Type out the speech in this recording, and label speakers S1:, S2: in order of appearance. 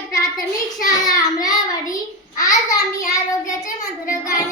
S1: प्राथमिक शाळा अमरावती. आज आम्ही आरोग्याचे मंत्र गाण्यामधून